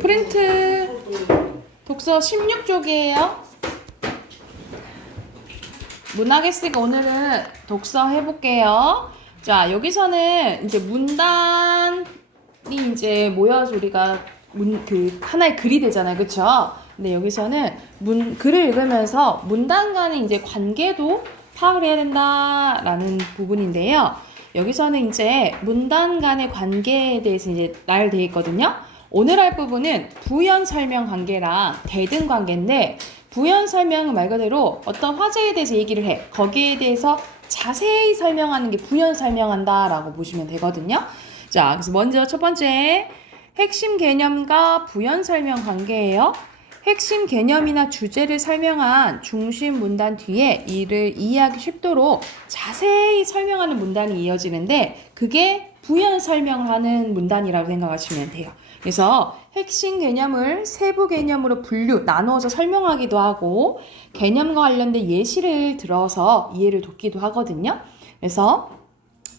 프린트 독서 16쪽이에요. 문학 에세이가 오늘은 독서 해볼게요. 자, 여기서는 이제 문단이 이제 모여서 우리가 하나의 글이 되잖아요. 그쵸? 근데 여기서는 글을 읽으면서 문단 간의 이제 관계도 파악을 해야 된다라는 부분인데요. 여기서는 이제 문단 간의 관계에 대해서 이제 나열되어 있거든요. 오늘 할 부분은 부연 설명 관계랑 대등 관계인데, 부연 설명은 말 그대로 어떤 화제에 대해서 얘기를 해. 거기에 대해서 자세히 설명하는 게 부연 설명한다 라고 보시면 되거든요. 자, 그래서 먼저 첫 번째 핵심 개념과 부연 설명 관계예요. 핵심 개념이나 주제를 설명한 중심 문단 뒤에 이를 이해하기 쉽도록 자세히 설명하는 문단이 이어지는데, 그게 부연 설명을 하는 문단이라고 생각하시면 돼요. 그래서 핵심 개념을 세부 개념으로 나누어서 설명하기도 하고, 개념과 관련된 예시를 들어서 이해를 돕기도 하거든요. 그래서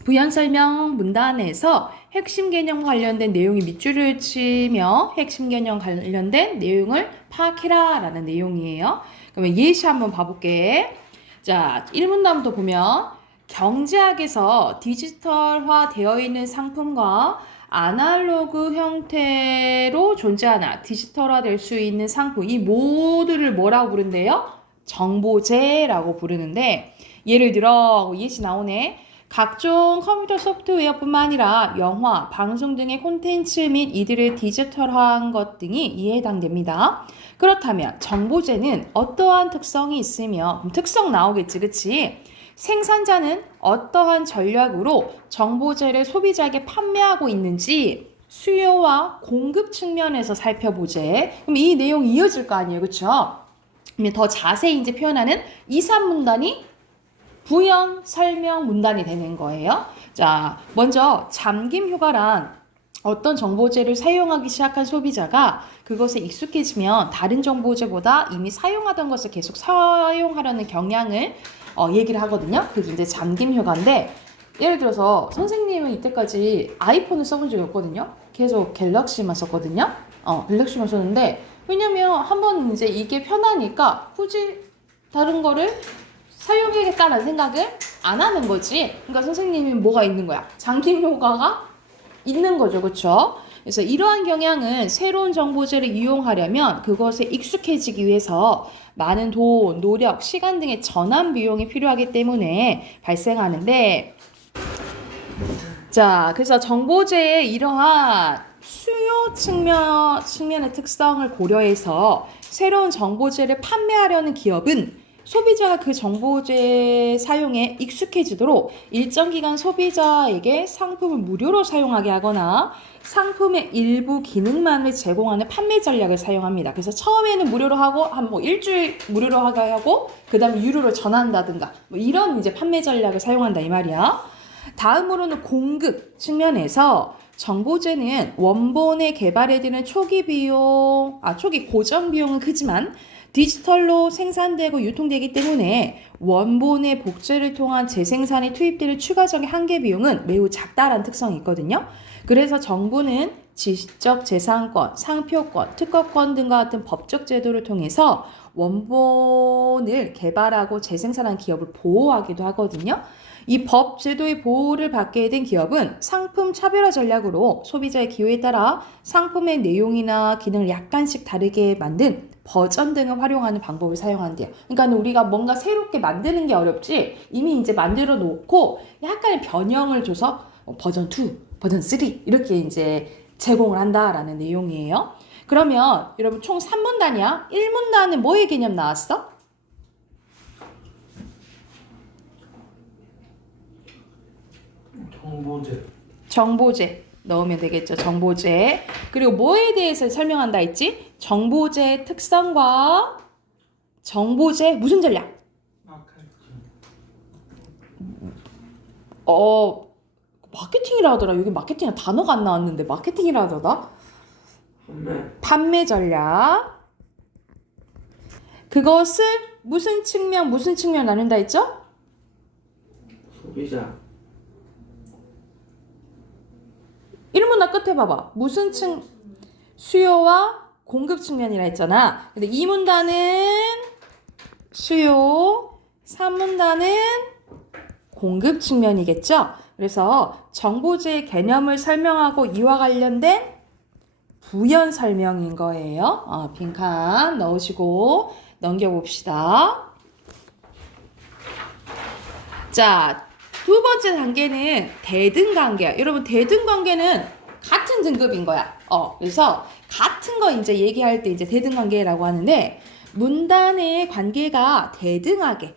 부연 설명 문단에서 핵심 개념과 관련된 내용이 밑줄을 치며 핵심 개념 관련된 내용을 파악해라 라는 내용이에요. 그러면 예시 한번 봐볼게. 자, 1문단부터 보면 경제학에서 디지털화 되어 있는 상품과 아날로그 형태로 존재하나 디지털화 될 수 있는 상품, 이 모두를 뭐라고 부른대요? 정보재라고 부르는데, 예를 들어 예시 나오네. 각종 컴퓨터 소프트웨어뿐만 아니라 영화, 방송 등의 콘텐츠 및 이들을 디지털화한 것 등이 이에 해당됩니다. 그렇다면 정보재는 어떠한 특성이 있으며, 그럼 특성 나오겠지, 그치? 생산자는 어떠한 전략으로 정보재를 소비자에게 판매하고 있는지 수요와 공급 측면에서 살펴보재. 그럼 이 내용이 이어질 거 아니에요, 그쵸? 그러면 더 자세히 이제 표현하는 2, 3문단이 부연 설명 문단이 되는 거예요. 자, 먼저 잠김 효과란 어떤 정보재를 사용하기 시작한 소비자가 그것에 익숙해지면 다른 정보재보다 이미 사용하던 것을 계속 사용하려는 경향을 얘기를 하거든요. 그게 이제 잠김 효과인데, 예를 들어서 선생님은 이때까지 아이폰을 써본 적이 없거든요. 계속 갤럭시만 썼거든요. 갤럭시만 썼는데, 왜냐면 한번 이제 이게 편하니까 굳이 다른 거를 사용해야겠다는 생각을 안 하는 거지. 그러니까 선생님이 뭐가 있는 거야? 잠김 효과가 있는 거죠. 그렇죠? 그래서 이러한 경향은 새로운 정보재를 이용하려면 그것에 익숙해지기 위해서 많은 돈, 노력, 시간 등의 전환 비용이 필요하기 때문에 발생하는데, 자, 그래서 정보재의 이러한 수요 측면의 특성을 고려해서 새로운 정보재를 판매하려는 기업은 소비자가 그 정보재 사용에 익숙해지도록 일정 기간 소비자에게 상품을 무료로 사용하게 하거나 상품의 일부 기능만을 제공하는 판매 전략을 사용합니다. 그래서 처음에는 무료로 하고 한 일주일 무료로 하게 하고 그 다음에 유료로 전환한다든가 이런 이제 판매 전략을 사용한다 이 말이야. 다음으로는 공급 측면에서 정보재는 원본의 개발에 드는 초기 고정 비용은 크지만 디지털로 생산되고 유통되기 때문에 원본의 복제를 통한 재생산에 투입되는 추가적인 한계 비용은 매우 작다라는 특성이 있거든요. 그래서 정부는 지적 재산권, 상표권, 특허권 등과 같은 법적 제도를 통해서 원본을 개발하고 재생산한 기업을 보호하기도 하거든요. 이 법 제도의 보호를 받게 된 기업은 상품 차별화 전략으로 소비자의 기호에 따라 상품의 내용이나 기능을 약간씩 다르게 만든 버전 등을 활용하는 방법을 사용한대요. 그러니까 우리가 뭔가 새롭게 만드는 게 어렵지, 이미 이제 만들어 놓고 약간의 변형을 줘서 버전 2, 버전 3 이렇게 이제 제공을 한다라는 내용이에요. 그러면 여러분 총 3문단이야. 1문단은 뭐의 개념 나왔어? 정보재 넣으면 되겠죠. 정보재. 그리고 뭐에 대해서 설명한다 했지? 정보재의 특성과 정보재 무슨 전략? 마케팅이라 하더라. 여기 마케팅 단어가 안 나왔는데 마케팅이라 하더라. 판매 전략. 그것을 무슨 측면 나눈다 했죠? 소비자. 1문단 끝에 봐봐. 무슨 수요와 공급 측면이라 했잖아. 근데 2문단은 수요, 3문단은 공급 측면이겠죠? 그래서 정보주의 개념을 설명하고 이와 관련된 부연 설명인 거예요. 빈칸 넣으시고 넘겨봅시다. 자, 두 번째 단계는 대등관계야. 여러분, 대등관계는 같은 등급인 거야. 그래서 같은 거 이제 얘기할 때 이제 대등관계라고 하는데, 문단의 관계가 대등하게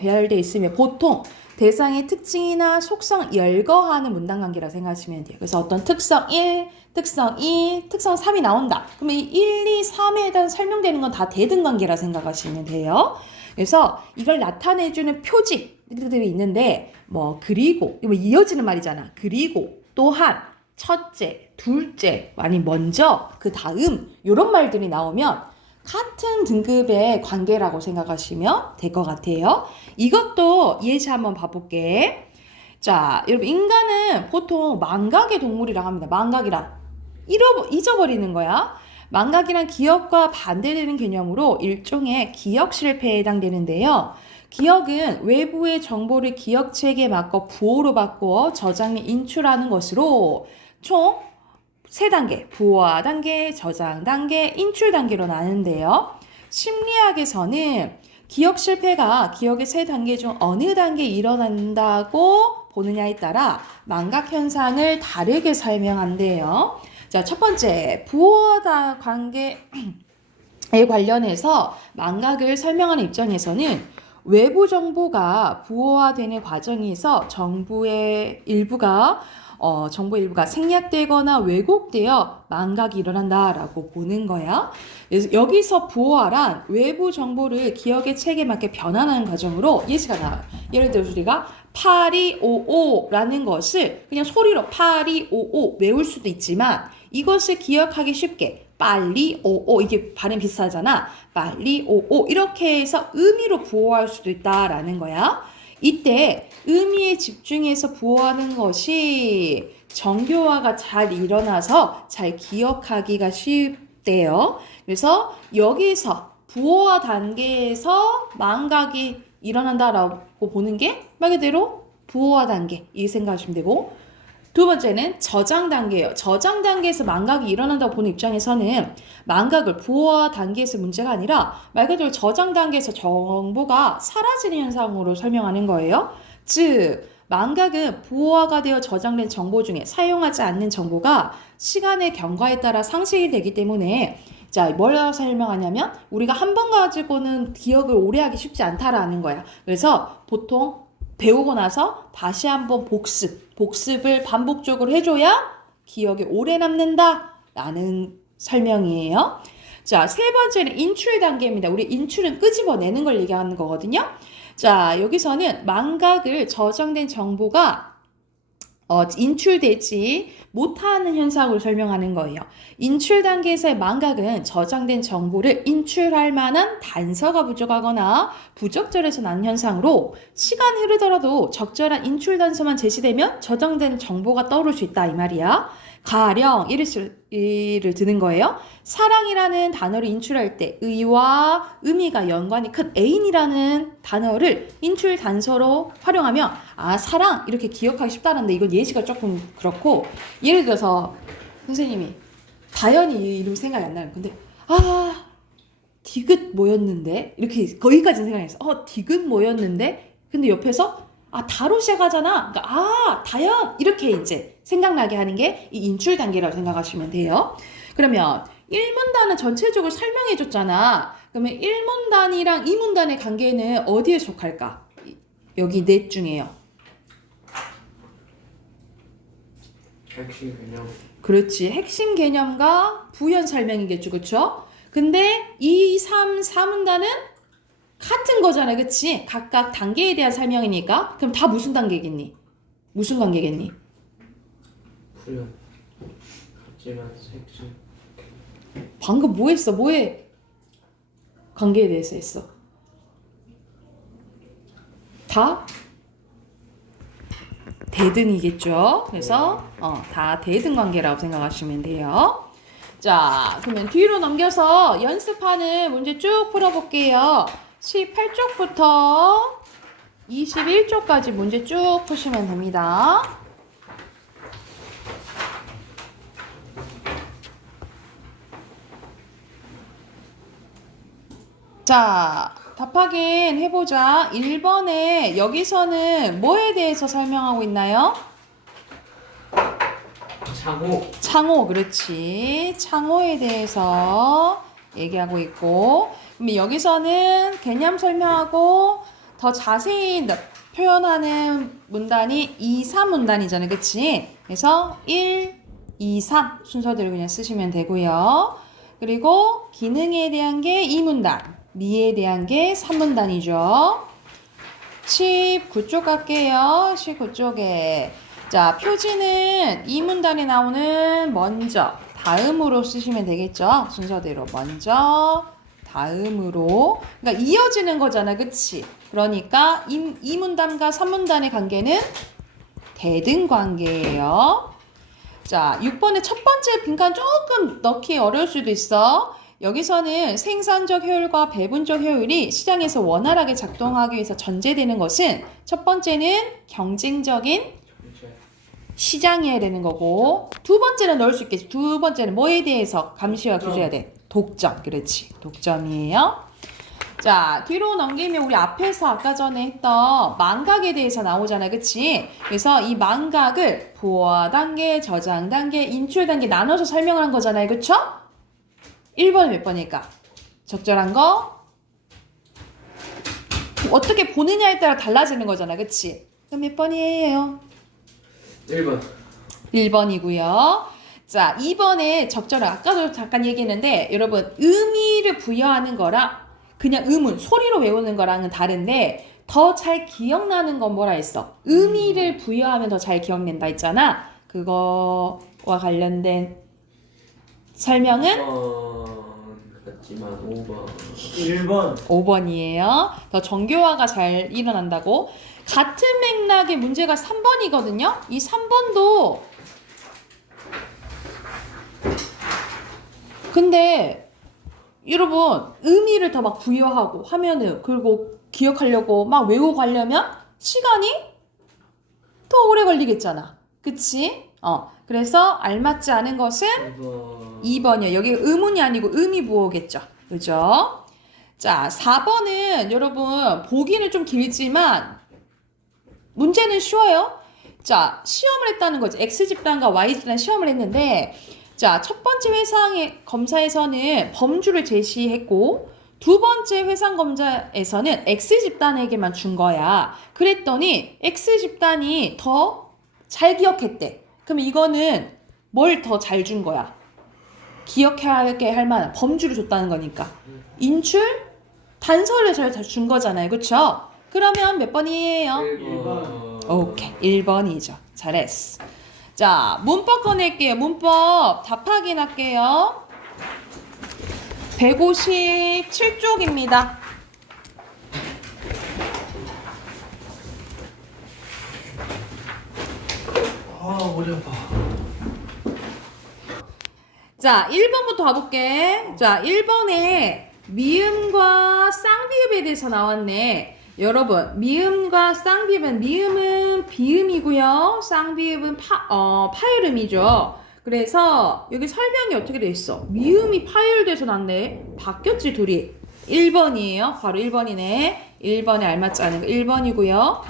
배열되어 있으면 보통 대상의 특징이나 속성 열거하는 문단 관계라고 생각하시면 돼요. 그래서 어떤 특성 1, 특성 2, 특성 3이 나온다. 그러면 이 1, 2, 3에 대한 설명되는 건 다 대등관계라 생각하시면 돼요. 그래서 이걸 나타내주는 표직들이 있는데 그리고 이거 이어지는 말이잖아. 그리고 또한 첫째, 둘째, 아니 먼저, 그 다음 이런 말들이 나오면 같은 등급의 관계라고 생각하시면 될 것 같아요. 이것도 예시 한번 봐볼게. 자, 여러분 인간은 보통 망각의 동물이라고 합니다. 망각이란 잊어버리는 거야. 망각이란 기억과 반대되는 개념으로 일종의 기억 실패에 해당되는데요. 기억은 외부의 정보를 기억체계에 맞고 부호로 바꾸어 저장에 인출하는 것으로 총 3단계, 부호화 단계, 저장 단계, 인출 단계로 나누는데요. 심리학에서는 기억 실패가 기억의 3단계 중 어느 단계에 일어난다고 보느냐에 따라 망각 현상을 다르게 설명한대요. 자, 첫 번째, 부호화 관계에 관련해서 망각을 설명하는 입장에서는 외부 정보가 부호화되는 과정에서 정보의 일부가 생략되거나 왜곡되어 망각이 일어난다라고 보는 거야. 그래서 여기서 부호화란 외부 정보를 기억의 체계에 맞게 변환하는 과정으로 예시가 나와요. 예를 들어서 우리가 8255라는 것을 그냥 소리로 8255 외울 수도 있지만 이것을 기억하기 쉽게 빨리 오오 이게 발음 비슷하잖아. 빨리 오오 이렇게 해서 의미로 부호할 수도 있다라는 거야. 이때 의미에 집중해서 부호하는 것이 정교화가 잘 일어나서 잘 기억하기가 쉽대요. 그래서 여기서 부호화 단계에서 망각이 일어난다라고 보는 게 말 그대로 부호화 단계 이 생각하시면 되고, 두 번째는 저장 단계예요. 저장 단계에서 망각이 일어난다고 보는 입장에서는 망각을 부호화 단계에서 문제가 아니라 말 그대로 저장 단계에서 정보가 사라지는 현상으로 설명하는 거예요. 즉 망각은 부호화가 되어 저장된 정보 중에 사용하지 않는 정보가 시간의 경과에 따라 상실이 되기 때문에 자, 뭐라고 설명하냐면 우리가 한 번 가지고는 기억을 오래 하기 쉽지 않다라는 거야. 그래서 보통 배우고 나서 다시 한번 복습을 반복적으로 해줘야 기억에 오래 남는다라는 설명이에요. 자, 세 번째는 인출 단계입니다. 우리 인출은 끄집어내는 걸 얘기하는 거거든요. 자, 여기서는 망각을 저장된 정보가 인출되지 못하는 현상으로 설명하는 거예요. 인출 단계에서의 망각은 저장된 정보를 인출할 만한 단서가 부족하거나 부적절해서 나는 현상으로 시간 흐르더라도 적절한 인출 단서만 제시되면 저장된 정보가 떠오를 수 있다 이 말이야. 가령 예를 드는 거예요. 사랑이라는 단어를 인출할 때 의와 의미가 연관이 큰 애인이라는 단어를 인출 단서로 활용하면 사랑 이렇게 기억하기 쉽다는데 이건 예시가 조금 그렇고, 예를 들어서 선생님이 다현이 이름 생각이 안 나요. 근데 디귿 뭐였는데 이렇게 거기까지는 생각했어. 디귿 뭐였는데 근데 옆에서 다로 시작하잖아. 그러니까 다현 이렇게 이제 생각나게 하는 게 이 인출 단계라고 생각하시면 돼요. 그러면 1문단은 전체적으로 설명해 줬잖아. 그러면 1문단이랑 2문단의 관계는 어디에 속할까? 여기 넷 중에요. 핵심 개념. 그렇지. 핵심 개념과 부연 설명이겠죠. 그렇죠? 근데 2, 3, 4문단은 같은 거잖아. 그치? 각각 단계에 대한 설명이니까. 그럼 다 무슨 단계겠니? 무슨 관계겠니? 부연. 같지만 핵심. 방금 뭐 했어? 뭐해? 관계에 대해서 했어. 대등이겠죠. 그래서 다 대등 관계라고 생각하시면 돼요. 자, 그러면 뒤로 넘겨서 연습하는 문제 쭉 풀어볼게요. 18쪽부터 21쪽까지 문제 쭉 푸시면 됩니다. 자, 답 확인 해보자. 1번에 여기서는 뭐에 대해서 설명하고 있나요? 창호. 창호, 그렇지. 창호에 대해서 얘기하고 있고, 그럼 여기서는 개념 설명하고 더 자세히 표현하는 문단이 2, 3 문단이잖아요. 그치? 그래서 1, 2, 3 순서대로 그냥 쓰시면 되고요. 그리고 기능에 대한 게 2문단, 미에 대한 게 3문단이죠. 19쪽 갈게요. 19쪽에. 자, 표지는 이 문단에 나오는 먼저, 다음으로 쓰시면 되겠죠? 순서대로 먼저, 다음으로. 그러니까 이어지는 거잖아, 그치? 그러니까 이 문단과 3문단의 관계는 대등 관계예요. 자, 6번의 첫 번째 빈칸 조금 넣기 어려울 수도 있어. 여기서는 생산적 효율과 배분적 효율이 시장에서 원활하게 작동하기 위해서 전제되는 것은 첫 번째는 경쟁적인 시장이어야 되는 거고, 두 번째는 넣을 수 있겠지. 두 번째는 뭐에 대해서 감시와 규제해야 돼? 독점. 그렇지. 독점이에요. 자, 뒤로 넘기면 우리 앞에서 아까 전에 했던 망각에 대해서 나오잖아. 그치? 그래서 이 망각을 보아 단계, 저장 단계, 인출 단계 나눠서 설명한 거잖아요. 그쵸? 1번이 몇 번일까? 적절한 거? 어떻게 보느냐에 따라 달라지는 거잖아. 그치? 그럼 몇 번이에요? 1번. 1번이고요. 자, 2번에 적절한, 아까도 잠깐 얘기했는데 여러분 의미를 부여하는 거랑 그냥 의문, 소리로 외우는 거랑은 다른데 더 잘 기억나는 건 뭐라 했어? 의미를 부여하면 더 잘 기억낸다 했잖아. 그거와 관련된 설명은 5번 같지만 5번. 1번. 5번이에요. 더 정교화가 잘 일어난다고. 같은 맥락의 문제가 3번이거든요. 이 3번도 근데 여러분 의미를 더 막 부여하고 하면은 그리고 기억하려고 막 외우고 하려면 시간이 더 오래 걸리겠잖아. 그치? 그래서 알맞지 않은 것은 2번이요. 여기 의문이 아니고 의미 부호겠죠. 그죠? 자, 4번은 여러분 보기는 좀 길지만 문제는 쉬워요. 자, 시험을 했다는 거죠. X집단과 Y집단 시험을 했는데 자, 첫 번째 회상 검사에서는 범주를 제시했고 두 번째 회상 검사에서는 X집단에게만 준 거야. 그랬더니 X집단이 더 잘 기억했대. 그럼 이거는 뭘 더 잘 준 거야? 기억하게 할 만한 범주를 줬다는 거니까. 인출? 단서를 잘 준 거잖아요. 그쵸? 그러면 몇 번이에요? 1번. 오케이. 1번이죠. 잘했어. 자, 문법 꺼낼게요. 문법 답 확인할게요. 157쪽입니다. 머리 아파. 자, 1번부터 가볼게. 자, 1번에 미음과 쌍비읍에 대해서 나왔네. 여러분, 미음과 쌍비읍은 미음은 비음이고요. 쌍비읍은 파열음이죠. 그래서 여기 설명이 어떻게 돼 있어? 미음이 파열돼서 났네. 바뀌었지, 둘이. 1번이에요. 바로 1번이네. 1번에 알맞지 않은 거 1번이고요.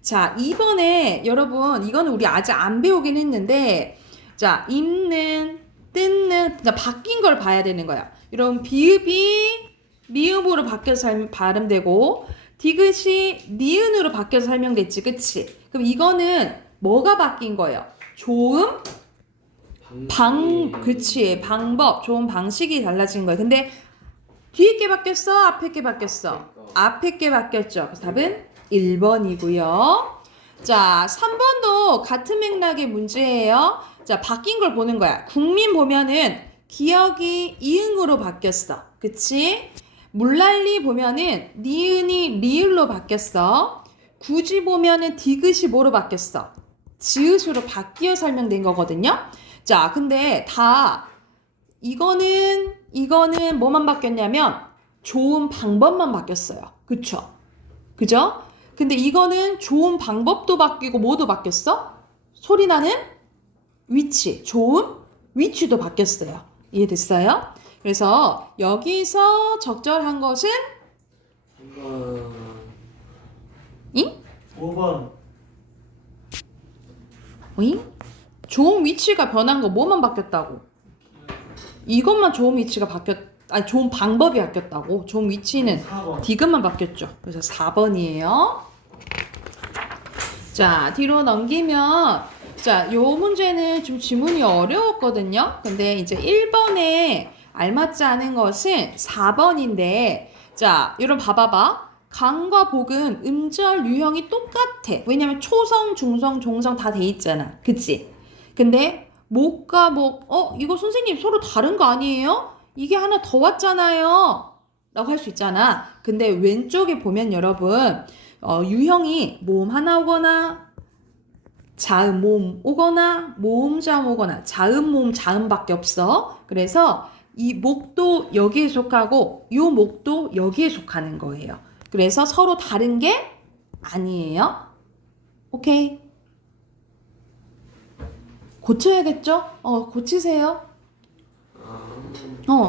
자, 2번에 여러분, 이거는 우리 아직 안 배우긴 했는데 자, 입는, 뜯는, 바뀐 걸 봐야 되는 거야. 여러분, 비읍이 미음으로 바뀌어서 발음되고 디귿이 니은으로 바뀌어서 설명됐지, 그치? 그럼 이거는 뭐가 바뀐 거예요? 조음? 그치. 방법, 좋은 방식이 달라진 거예요. 근데 뒤에 게 바뀌었어? 앞에 게 바뀌었어? 앞에 게 바뀌었죠. 그래서 답은 1번이고요. 자, 3번도 같은 맥락의 문제예요. 자, 바뀐 걸 보는 거야. 국민 보면은 기억이 이응으로 바뀌었어. 그치? 물난리 보면은 니은이 리을로 바뀌었어. 굳이 보면은 디귿이 뭐로 바뀌었어? 지읒으로 바뀌어 설명된 거거든요. 자, 근데 다 이거는 뭐만 바뀌었냐면 좋은 방법만 바뀌었어요. 그쵸? 그죠? 근데 이거는 좋은 방법도 바뀌고 뭐도 바뀌었어? 소리 나는 위치, 좋은 위치도 바뀌었어요. 이해됐어요? 그래서 여기서 적절한 것은 3번. 잉? 5번. 잉? 좋은 위치가 변한 거 뭐만 바뀌었다고? 이것만 좋은 위치가 아니 좋은 방법이 바뀌었다고. 좋은 위치는 4번. 디귿만 바뀌었죠. 그래서 4번이에요. 자, 뒤로 넘기면 자, 요 문제는 좀 지문이 어려웠거든요. 근데 이제 1번에 알맞지 않은 것은 4번인데 자, 여러분 봐봐봐. 강과 복은 음절 유형이 똑같아. 왜냐면 초성, 중성, 종성 다 돼 있잖아. 그치? 근데 목과 목, 이거 선생님 서로 다른 거 아니에요? 이게 하나 더 왔잖아요. 라고 할 수 있잖아. 근데 왼쪽에 보면 여러분, 유형이 모음 하나 오거나, 자음 모음 오거나, 모음 자음 오거나, 자음 모음 자음밖에 없어. 그래서 이 목도 여기에 속하고, 요 목도 여기에 속하는 거예요. 그래서 서로 다른 게 아니에요. 오케이. 고쳐야겠죠? 고치세요.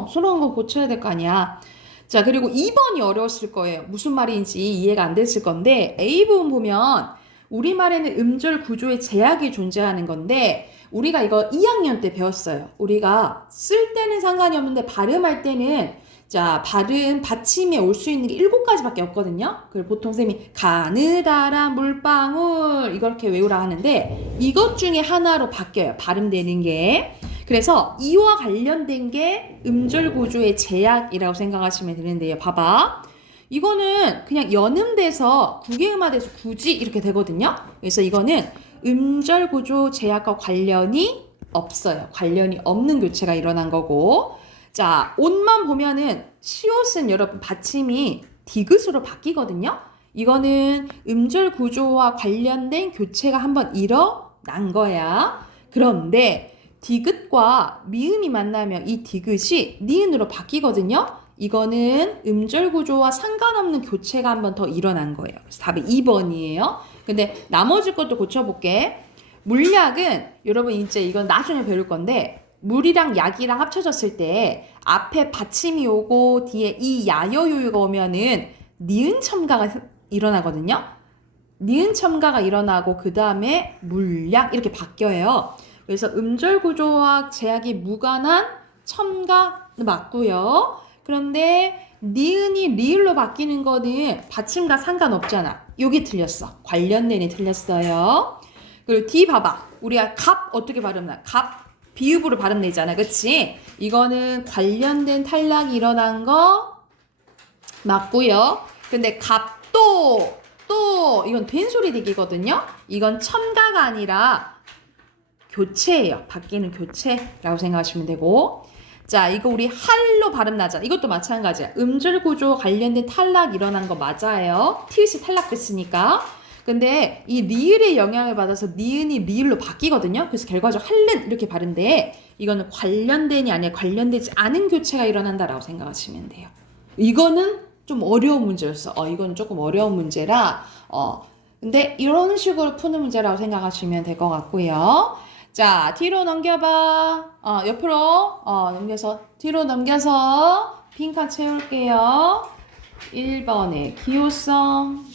서로 한 거 고쳐야 될 거 아니야. 자, 그리고 2번이 어려웠을 거예요. 무슨 말인지 이해가 안 됐을 건데, A부분 보면, 우리말에는 음절 구조의 제약이 존재하는 건데, 우리가 이거 2학년 때 배웠어요. 우리가 쓸 때는 상관이 없는데, 발음할 때는, 자, 발음, 받침에 올 수 있는 게 7가지밖에 없거든요. 그걸 보통 쌤이 가느다란 물방울, 이렇게 외우라 하는데, 이것 중에 하나로 바뀌어요. 발음되는 게. 그래서 이와 관련된 게 음절 구조의 제약이라고 생각하시면 되는데요. 봐봐. 이거는 그냥 연음돼서 구개음화돼서 굳이 이렇게 되거든요. 그래서 이거는 음절 구조 제약과 관련이 없어요. 관련이 없는 교체가 일어난 거고. 자, 옷만 보면은 시옷은 여러분 받침이 디귿으로 바뀌거든요. 이거는 음절 구조와 관련된 교체가 한번 일어난 거야. 그런데 디귿과 미음이 만나면 이 디귿이 니은으로 바뀌거든요. 이거는 음절 구조와 상관없는 교체가 한번 더 일어난 거예요. 그래서 답이 2번이에요. 근데 나머지 것도 고쳐볼게. 물약은 여러분 이제 이건 나중에 배울 건데 물이랑 약이랑 합쳐졌을 때 앞에 받침이 오고 뒤에 이 야여유가 오면은 니은 첨가가 일어나거든요. 니은 첨가가 일어나고 그 다음에 물약 이렇게 바뀌어요. 그래서 음절 구조와 제약이 무관한 첨가 맞고요. 그런데 니은이 리을로 바뀌는 거는 받침과 상관없잖아. 여기 틀렸어. 관련된이 틀렸어요. 그리고 D 봐봐. 우리가 갑 어떻게 발음나? 갑 비읍으로 발음 내잖아. 그치? 이거는 관련된 탈락이 일어난 거 맞고요. 근데 갑도 이건 된소리 되기거든요. 이건 첨가가 아니라 교체예요. 바뀌는 교체라고 생각하시면 되고. 자, 이거 우리 할로 발음 나잖아. 이것도 마찬가지야. 음절 구조 관련된 탈락 일어난 거 맞아요. 티읕이 탈락됐으니까. 근데 이 리을의 영향을 받아서 니은이 리을로 바뀌거든요. 그래서 결과적으로 할른 이렇게 발음돼. 이거는 관련된이 아니라 관련되지 않은 교체가 일어난다라고 생각하시면 돼요. 이거는 좀 어려운 문제였어. 이거는 조금 어려운 문제라 근데 이런 식으로 푸는 문제라고 생각하시면 될 것 같고요. 자, 뒤로 넘겨봐. 옆으로 넘겨서 뒤로 넘겨서 빈칸 채울게요. 1번에 기호성,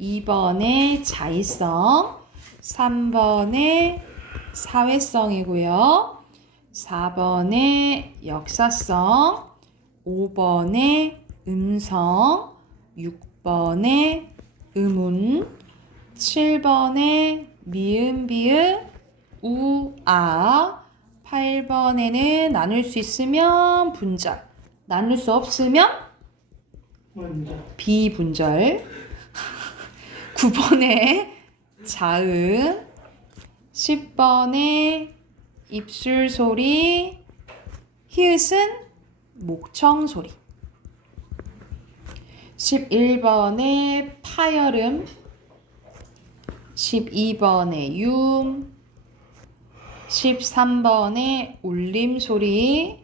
2번에 자의성, 3번에 사회성이고요. 4번에 역사성, 5번에 음성, 6번에 음운, 7번에 미음, 비읍, 우, 아, 8번에는 나눌 수 있으면 분절, 나눌 수 없으면 비분절, 9번에 자음, 10번에 입술 소리, 히읗은 목청 소리, 11번에 파열음, 12번에 윰, 13번에 울림소리,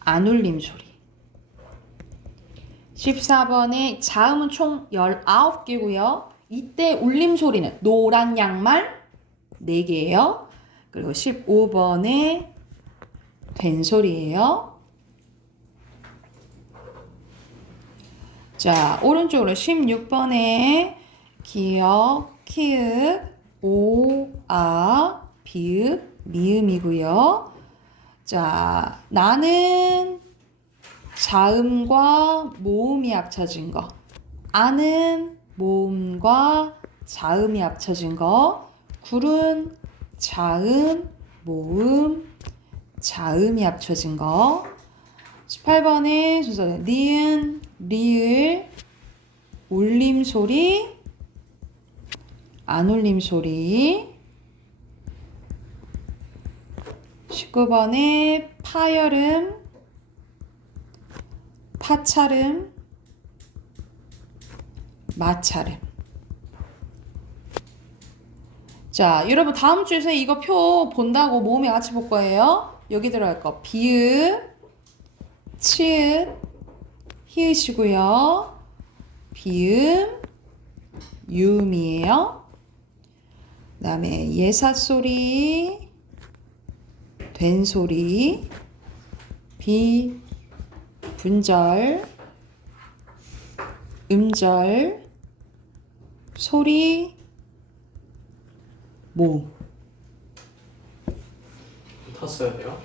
안 울림소리. 14번에 자음은 총 19개고요. 이때 울림소리는 노란 양말 4개예요. 그리고 15번에 된소리예요. 자, 오른쪽으로 16번에 기역, 키읔, 오, 아, 비읍, 미음이고요. 자, 나는 자음과 모음이 합쳐진 거. 아는 모음과 자음이 합쳐진 거. 굴은 자음, 모음, 자음이 합쳐진 거. 18번에 순서는 니은, 리을, 울림소리, 안 울림소리. 19번에 파열음, 파찰음, 마찰음. 자, 여러분 다음 주에서 이거 표 본다고 모음에 같이 볼 거예요. 여기 들어갈 거 비읍, 치읓, 히읗이고요. 비음, 유음이에요. 그 다음에 예사소리, 된소리, 비, 분절, 음절, 소리, 모음. 탔어야 돼요?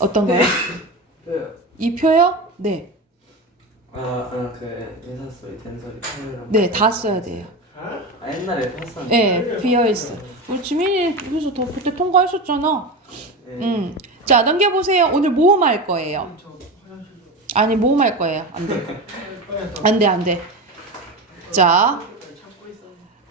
어떤 거요? 이 표요? 네. 그 인사소리, 된소리, 파열음. 네, 다 써야 돼요. 옛날에 탔었는데. 네, 비어있어. 우리 지민이 그래서 더 그때 통과하셨잖아. 네. 자, 넘겨보세요. 오늘 모음 할 거예요. 저 화장실 좀 아니, 모음 할 거예요. 안 돼. 안 돼, 안 돼. 자, 찾고 있어.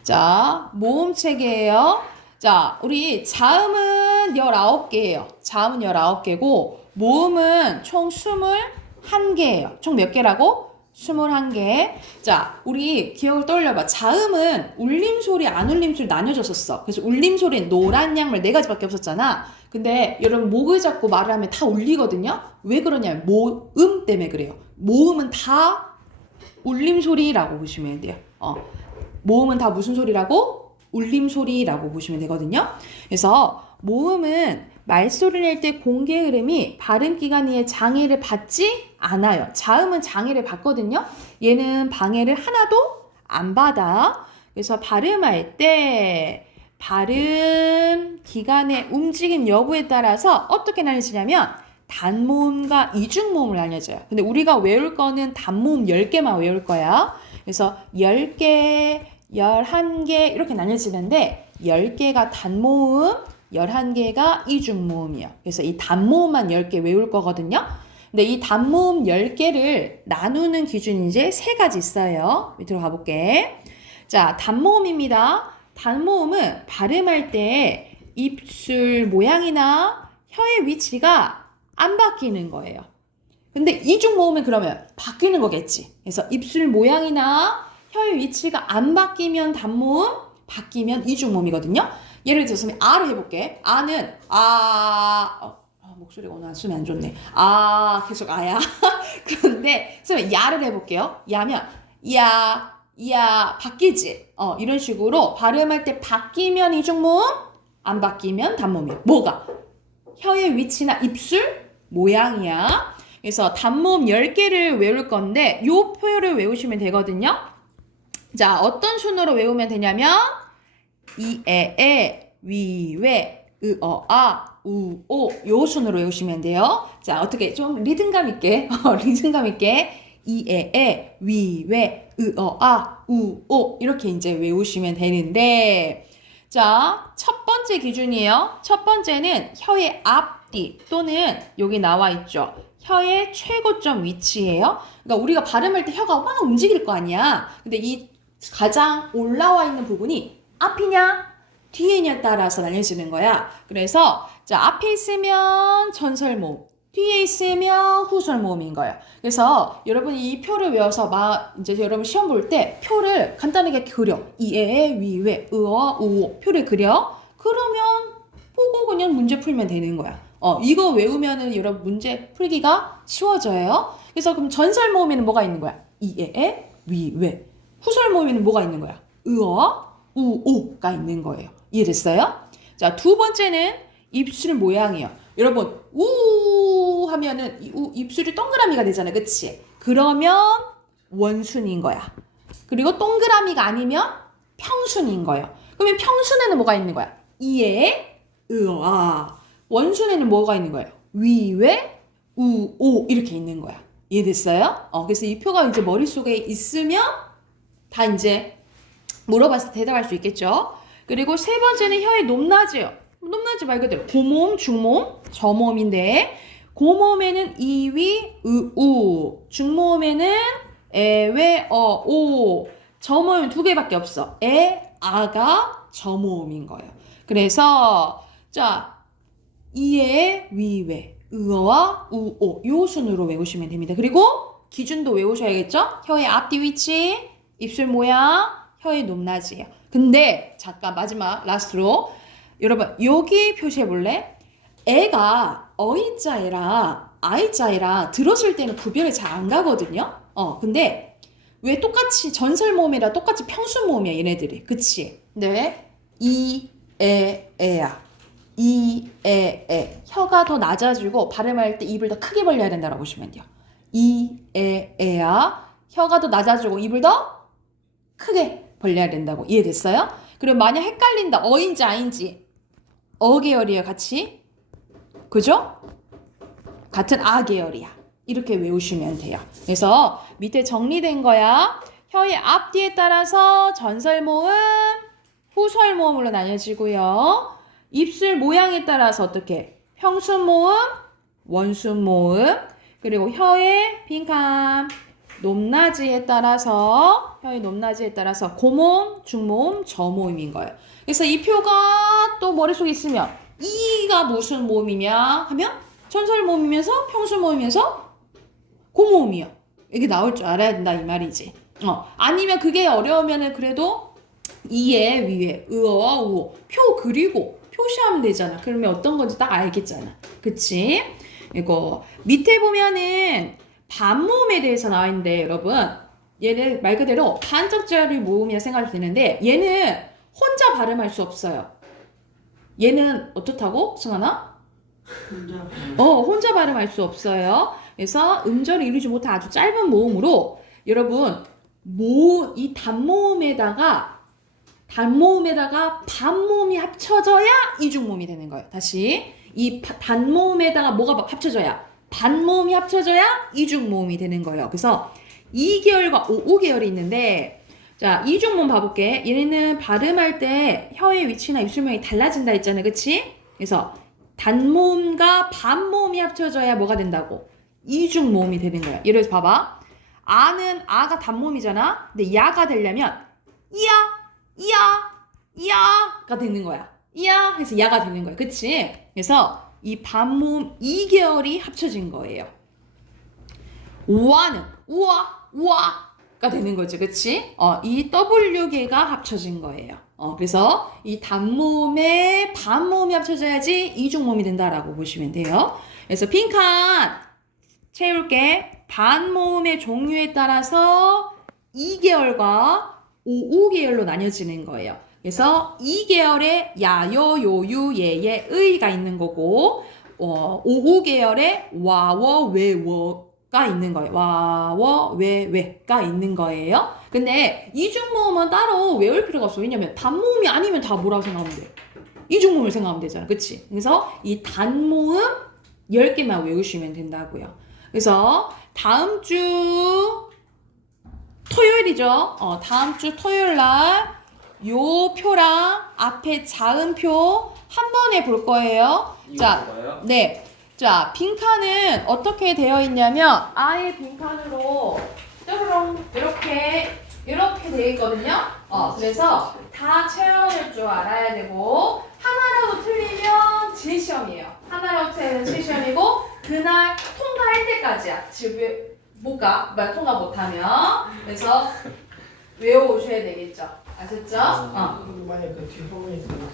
자, 모음 체계예요. 자, 우리 자음은 19개예요. 자음은 19개고 모음은 총 21개예요. 총 몇 개라고? 21개. 자, 우리 기억을 떠올려봐. 자음은 울림소리, 안 울림소리 나뉘어졌었어. 그래서 울림소리는 노란 양말 4가지밖에 없었잖아. 근데 여러분 목을 잡고 말을 하면 다 울리거든요. 왜 그러냐면 모음 때문에 그래요. 모음은 다 울림소리라고 보시면 돼요. 모음은 다 무슨 소리라고? 울림소리라고 보시면 되거든요. 그래서 모음은 말소리를 낼 때 공개 흐름이 발음 기관의 장애를 받지 않아요. 자음은 장애를 받거든요. 얘는 방해를 하나도 안 받아. 그래서 발음할 때 발음 기관의 움직임 여부에 따라서 어떻게 나뉘어지냐면 단모음과 이중모음을 나뉘어져요. 근데 우리가 외울 거는 단모음 10개만 외울 거야. 그래서 10개, 11개 이렇게 나뉘어지는데 10개가 단모음, 11개가 이중모음이에요. 그래서 이 단모음만 10개 외울 거거든요. 근데 이 단모음 10개를 나누는 기준이 이제 3가지 있어요. 밑으로 가볼게. 자, 단모음입니다. 단모음은 발음할 때 입술 모양이나 혀의 위치가 안 바뀌는 거예요. 근데 이중모음은 그러면 바뀌는 거겠지. 그래서 입술 모양이나 혀의 위치가 안 바뀌면 단모음, 바뀌면 이중모음이거든요. 예를 들어서 아를 해볼게. 아는 목소리가 오늘 숨이 안 좋네. 계속 아야. 그런데 그러면 야를 해볼게요. 야면 야 바뀌지. 이런 식으로 발음할 때 바뀌면 이중모음, 안 바뀌면 단모음이에요. 뭐가? 혀의 위치나 입술 모양이야. 그래서 단모음 10개를 외울 건데 요 표를 외우시면 되거든요. 자, 어떤 순으로 외우면 되냐면 이, 에, 위, 웨, 으, 아, 우, 오 요 순으로 외우시면 돼요. 자, 어떻게 좀 리듬감 있게 리듬감 있게 이, 에, 위, 웨, 으, 아, 우, 오 이렇게 이제 외우시면 되는데 자, 첫 번째 기준이에요. 첫 번째는 혀의 앞뒤 또는 여기 나와 있죠. 혀의 최고점 위치예요. 그러니까 우리가 발음할 때 혀가 막 움직일 거 아니야. 근데 이 가장 올라와 있는 부분이 앞이냐 뒤에냐 따라서 나뉘어지는 거야. 그래서 자, 앞에 있으면 전설모음, 뒤에 있으면 후설 모음인 거예요. 그래서 여러분 이 표를 외워서 이제 여러분 시험 볼 때 표를 간단하게 그려. 이에, 위에, 의어, 우오 표를 그려. 그러면 보고 그냥 문제 풀면 되는 거야. 이거 외우면은 여러분 문제 풀기가 쉬워져요. 그래서 그럼 전설 모음에는 뭐가 있는 거야? 이에, 위에. 후설 모음에는 뭐가 있는 거야? 의어, 우오가 있는 거예요. 이해됐어요? 자, 두 번째는 입술 모양이에요. 여러분 우 하면은 입술이 동그라미가 되잖아요. 그치? 그러면 원순인 거야. 그리고 동그라미가 아니면 평순인 거예요. 그러면 평순에는 뭐가 있는 거야? 이에, 의어. 원순에는 뭐가 있는 거예요? 위에, 우오 이렇게 있는 거야. 이해됐어요? 그래서 이 표가 이제 머릿속에 있으면 다 이제 물어봤을 때 대답할 수 있겠죠. 그리고 세 번째는 혀의 높낮이요. 높낮이 말 그대로 고모음, 중모음, 저모음인데 고모음에는 이위, 으우, 중모음에는 에, 웨, 어, 오. 저모음 두 개밖에 없어. 에, 아가 저모음인 거예요. 그래서 자 이에, 위에, 으어와 우오 요 순으로 외우시면 됩니다. 그리고 기준도 외우셔야겠죠? 혀의 앞뒤 위치, 입술 모양, 혀의 높낮이에요. 근데 잠깐 마지막 라스트로 여러분 여기 표시해 볼래? 애가 어이자애랑 아이자애랑 들었을 때는 구별이 잘 안 가거든요. 근데 왜 똑같이 전설 모음이라 똑같이 평순 모음이야 얘네들이. 그치? 근데 이, 에야. 이, 에. 혀가 더 낮아지고 발음할 때 입을 더 크게 벌려야 된다고 보시면 돼요. 이, 에야. 혀가 더 낮아지고 입을 더 크게 벌려야 된다고. 이해됐어요? 그리고 만약 헷갈린다. 어인지 아인지. 어 계열이에요, 같이. 그죠? 같은 아 계열이야. 이렇게 외우시면 돼요. 그래서 밑에 정리된 거야. 혀의 앞뒤에 따라서 전설 모음, 후설 모음으로 나뉘어지고요. 입술 모양에 따라서 어떻게? 평순 모음, 원순 모음, 그리고 혀의 빈칸, 높낮이에 따라서 고모음, 중모음, 저모음인 거예요. 그래서 이 표가 또 머릿속에 있으면 이가 무슨 모음이냐 하면 전설 모음이면서 평순 모음이면서 고모음이요. 이게 나올 줄 알아야 된다 이 말이지. 아니면 그게 어려우면은 그래도 이에, 위에, 의어와 우어 표 그리고 표시하면 되잖아. 그러면 어떤 건지 딱 알겠잖아. 그치? 이거 밑에 보면은 반모음에 대해서 나와 있는데 여러분 얘는 말 그대로 반짝짜리 모음이라 생각이 드는데 얘는 혼자 발음할 수 없어요. 얘는 어떻다고? 승환아? 혼자 발음할 수 없어요. 그래서 음절을 이루지 못한 아주 짧은 모음으로 여러분 이 단모음에다가 반모음이 합쳐져야 이중모음이 되는 거예요. 다시 이 단모음에다가 뭐가 합쳐져야 반모음이 합쳐져야 이중모음이 되는 거예요. 그래서 2계열과 5계열이 있는데 자 이중모음 봐볼게. 얘네는 발음할 때 혀의 위치나 입술 모양이 달라진다 했잖아요. 그치? 그래서 단모음과 반모음이 합쳐져야 뭐가 된다고? 이중모음이 되는 거예요. 예를 들어서 봐봐. 아는 아가 단모음이잖아. 근데 야가 되려면 이야가 되는 거야. 이야 해서 야가 되는 거야. 그치? 그래서 이 반모음 2계열이 합쳐진 거예요. 우아는 우아가 되는 거죠. 그치? 이 W계가 합쳐진 거예요. 그래서 이 단모음에 반모음이 합쳐져야지 이중모음이 된다라고 보시면 돼요. 그래서 빈칸 채울게. 반모음의 종류에 따라서 2계열과 5계열로 나뉘어지는 거예요. 그래서 2계열에 야, 요, 요, 유, 예, 예, 의가 있는 거고 5계열에 와, 워, 왜, 워가 있는 거예요. 와, 워, 왜, 왜가 있는 거예요. 근데 이중모음은 따로 외울 필요가 없어. 왜냐면 단모음이 아니면 다 뭐라고 생각하면 돼? 이중모음을 생각하면 되잖아. 그치? 그래서 이 단모음 10개만 외우시면 된다고요. 그래서 다음 주 토요일이죠. 다음 주 토요일 날 요 표랑 앞에 작은 표 한 번에 볼 거예요. 자, 네. 자, 빈칸은 어떻게 되어 있냐면 아예 빈칸으로 뾰로롱 이렇게 되어 있거든요. 그래서 다 채워낼 줄 알아야 되고 하나라도 틀리면 질시험이에요. 하나라도 틀리면 질시험이고 그 그날 통과할 때까지야. 지금 못 가. 통과 못하면. 그래서 외워오셔야 되겠죠. 아셨죠? 만약 그 뒤에 화면이 있으면